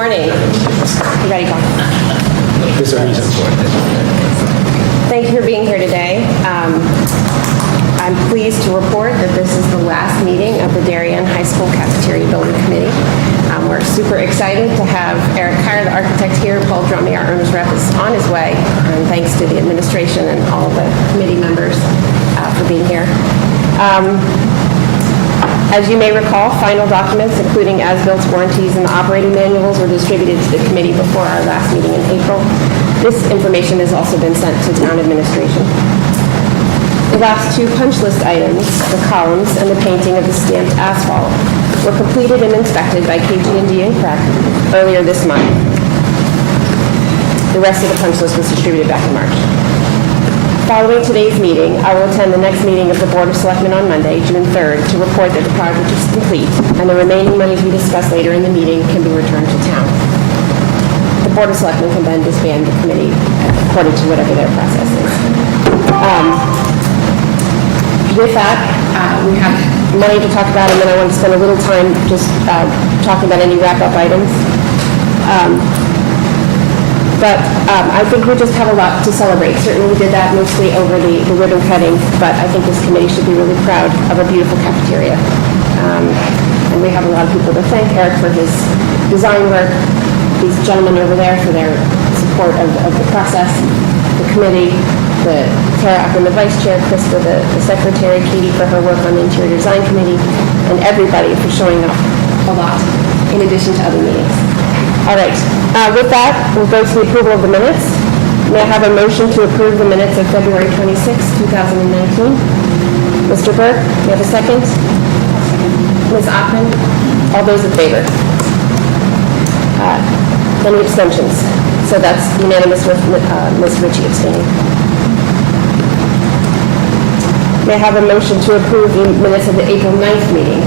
morning. You ready, Bob? There's a reason for it. Thank you for being here today. I'm pleased to report that this is the last meeting of the Darien High School Cafeteria Building Committee. We're super excited to have Eric Kyer, the architect, here. Paul Drummy, our owner's rep, is on his way. And thanks to the administration and all the committee members for being here. As you may recall, final documents, including as-built warranties and the operating manuals, were distributed to the committee before our last meeting in April. This information has also been sent to town administration. The last two punch list items, the columns and the painting of the stamped asphalt, were completed and inspected by KG&D and Crack earlier this month. The rest of the punch list was distributed back in March. Following today's meeting, I will attend the next meeting of the Board of Selectmen on Monday, June 3rd, to report that the project is complete and the remaining monies we discuss later in the meeting can be returned to town. The Board of Selectmen can then disband the committee according to whatever their process is. With that, we have money to talk about, and then I want to spend a little time just talking about any wrap-up items. But I think we just have a lot to celebrate. Certainly we did that mostly over the ribbon cutting, but I think this committee should be really proud of a beautiful cafeteria. And we have a lot of people to thank. Eric for his design work, these gentlemen over there for their support of the process, the committee, the Tara Ackerman, the vice chair, Krista, the secretary, Katie for her work on the interior design committee, and everybody for showing up a lot in addition to other meetings. All right. With that, we'll go to the approval of the minutes. May I have a motion to approve the minutes of February 26, 2019? Mr. Burke, do you have a second? Ms. Ockman? All those in favor? Any abstentions? So that's unanimous with Ms. Ritchie abstaining. May I have a motion to approve the minutes of the April 9th meeting?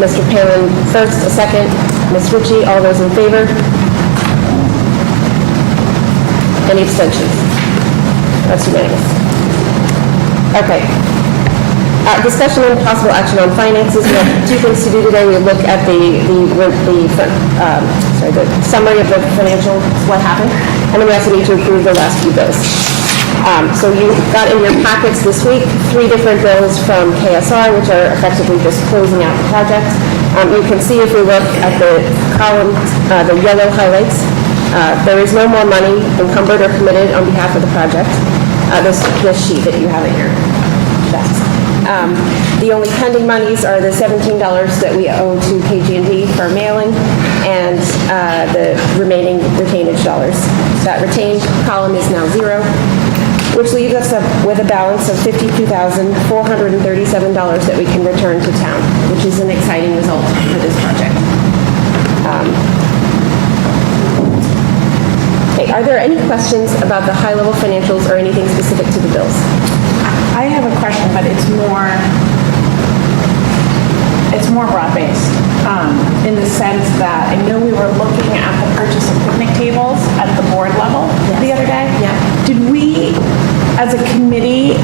Mr. Palin first, a second. Ms. Ritchie, all those in favor? Any abstentions? That's unanimous. Okay. Discussion and possible action on finances. We have two things to do today. We look at the summary of the financial, what happened, and then we also need to approve the last few bills. So you got in your packets this week 3 different bills from KSR, which are effectively just closing out the project. You can see if we look at the column, the yellow highlights, there is no more money encumbered or committed on behalf of the project. This sheet that you have at your desk. The only pending monies are the $17 that we owe to KG&D for mailing and the remaining retainage dollars. That retained column is now 0, which leaves us with a balance of $52,437 that we can return to town, which is an exciting result for this project. Okay, are there any questions about the high-level financials or anything specific to the bills? I have a question, but it's more broad-based in the sense that I know we were looking at the purchase of picnic tables at the board level the other day. Yeah. Did we, as a committee,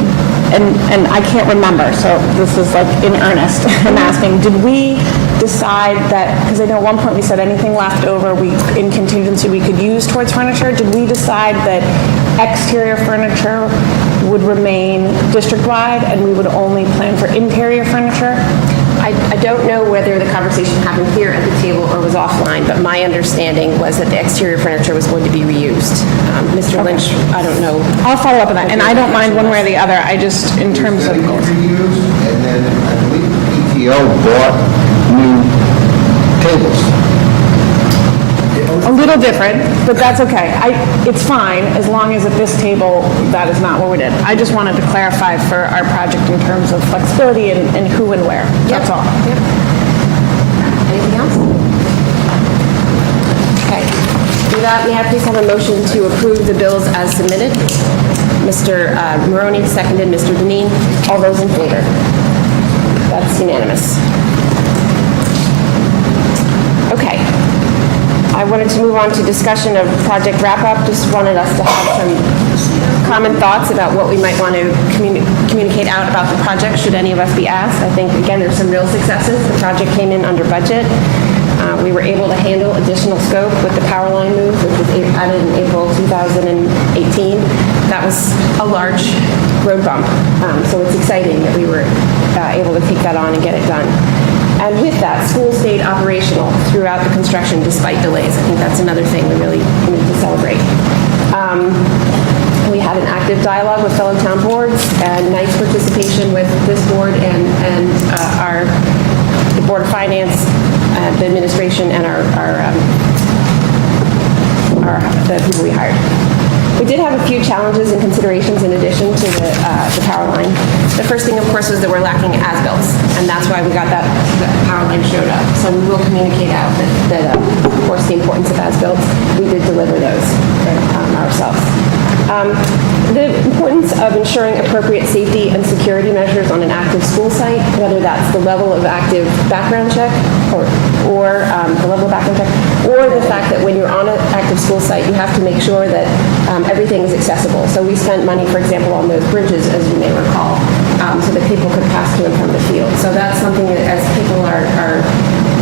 and I can't remember, so this is like in earnest, I'm asking, did we decide that, because I know at one point we said anything left over in contingency we could use towards furniture, did we decide that exterior furniture would remain district-wide and we would only plan for interior furniture? I don't know whether the conversation happened here at the table or was offline, but my understanding was that the exterior furniture was going to be reused. Mr. Lynch, I don't know. I'll follow up on that, and I don't mind one way or the other. I just, in terms of... Reused, and then I believe PTO bought new tables. A little different, but that's okay. It's fine, as long as at this table, that is not what we did. I just wanted to clarify for our project in terms of flexibility and who and where. That's all. Yep. Anything else? Okay. With that, may I please have a motion to approve the bills as submitted? Mr. Maroney, seconded. Mr. Deneen, all those in favor? That's unanimous. Okay. I wanted to move on to discussion of project wrap-up. Just wanted us to have some common thoughts about what we might want to communicate out about the project, should any of us be asked. I think, again, there's some real successes. The project came in under budget. We were able to handle additional scope with the power line move, which was added in April 2018. That was a large road bump, so it's exciting that we were able to take that on and get it done. And with that, school stayed operational throughout the construction despite delays. I think that's another thing we really need to celebrate. We had an active dialogue with fellow town boards and nice participation with this board and the Board of Finance, the administration, and the people we hired. We did have a few challenges and considerations in addition to the power line. The first thing, of course, was that we're lacking as-bills, and that's why we got that power line showed up. So we will communicate out that of course, the importance of as-bills. We did deliver those ourselves. The importance of ensuring appropriate safety and security measures on an active school site, whether that's the level of active background check or the level of background check, or the fact that when you're on an active school site, you have to make sure that everything is accessible. So we spent money, for example, on those bridges, as you may recall, so that people could pass to and from the field. So that's something that as people are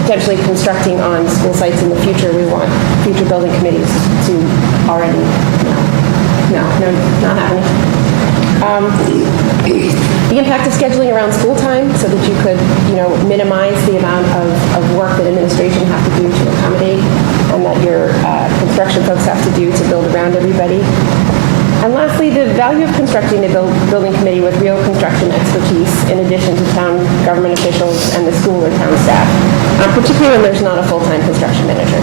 potentially constructing on school sites in the future, we want future building committees to already No, not happening. The impact of scheduling around school time so that you could, minimize the amount of work that administration have to do to accommodate and that your construction folks have to do to build around everybody. And lastly, the value of constructing a building committee with real construction expertise in addition to town government officials and the school or town staff, particularly when there's not a full-time construction manager.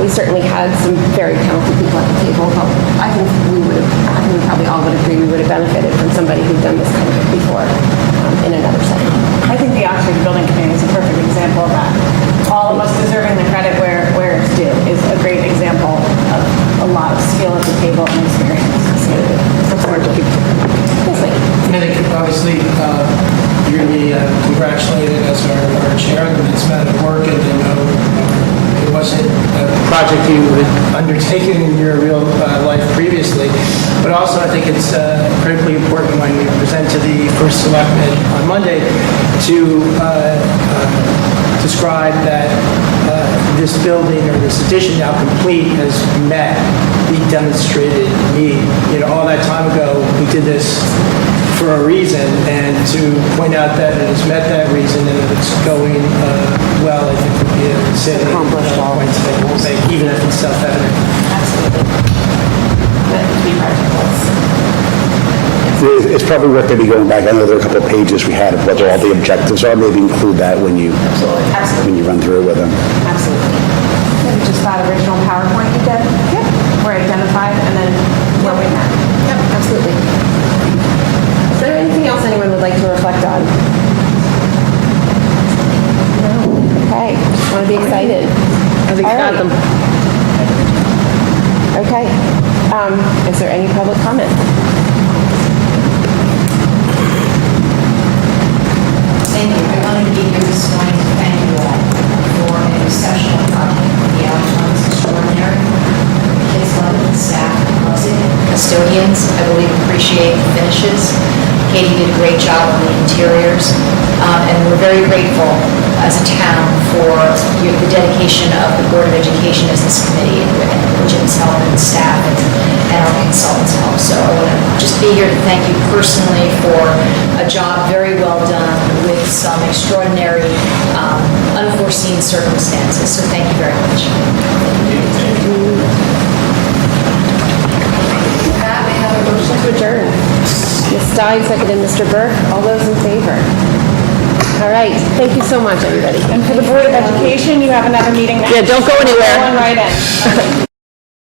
We certainly had some very talented people at the table, but I think we probably all would agree we would have benefited from somebody who'd done this kind of thing before in another setting. I think the Oxford Building Committee is a perfect example of that. All of us deserving the credit where it's due is a great example of a lot of skill at the table and experience. Look forward to it. Yes, ma'am. And I think obviously you're going to be congratulated as our chair on the immense amount of work, and it wasn't a project you had undertaken in your real life previously, but also I think it's critically important when we present to the first selectman on Monday to describe that this building or this addition now complete has met the demonstrated need. All that time ago, we did this for a reason, and to point out that it has met that reason and that it's going well, I think would be a salient point that we'll make, even if it's self-evident. Absolutely. That would be practical. It's probably worth maybe going back. I know there are a couple of pages we had of what all the objectives are. Maybe include that when you run through it with them. Absolutely. Just that original PowerPoint you did? Yep. Where identified and then where we met. Yep, absolutely. Is there anything else anyone would like to reflect on? No. Okay. Just want to be excited. I think got them. Okay. Is there any public comment? Thank you. I wanted to be here this morning to thank you all for an exceptional project. The outcome is extraordinary. The kids love it, the staff loves it, custodians, I believe, appreciate the finishes. Katie did a great job on the interiors, and we're very grateful as a town for the dedication of the Board of Education as this committee and Jim's help and staff and our consultants' help. So I want to just be here to thank you personally for a job very well done with some extraordinary, unforeseen circumstances. So thank you very much. With that, we have a motion to adjourn. Ms. Stein, seconded Mr. Burke. All those in favor? All right. Thank you so much, everybody. And for the Board of Education, you have another meeting next. Yeah, don't go anywhere. Go on right in.